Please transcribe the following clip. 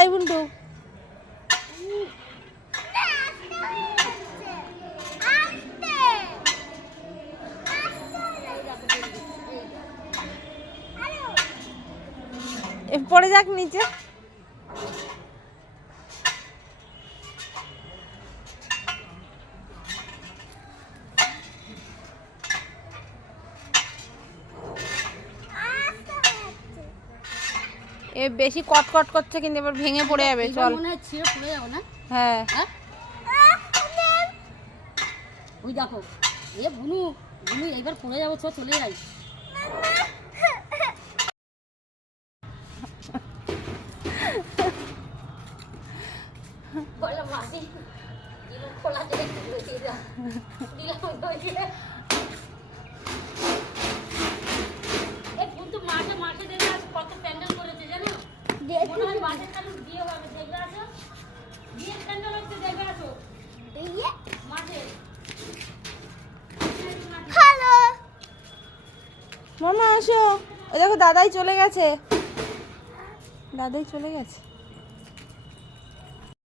এই বুন্টু পড়ে যাক নিচে। এ বেশি কটকট করছে কিন্তু এবার ভেঙে পড়ে যাবে। চল মনে হয় ছিঁড়ে পড়ে যাবো না? হ্যাঁ ওই দেখো এ বুনু বুনু এইবার পড়ে যাবো, চলে যাই। বললাম মাসি খোলা থেকে দিলাম মাঠে মাঠে দেখে আজ কত প্যান্ডেল করেছে জানো? মনে হয় মাঠের চালু বিয়ে হবে, দেখবে আসো বিয়ের প্যান্ডেল হচ্ছে, দেখবে আসো বিয়ে মাঠে। হ্যালো মামা আসো। ওই দেখো দাদাই চলে গেছে, দাদাই চলে গেছে।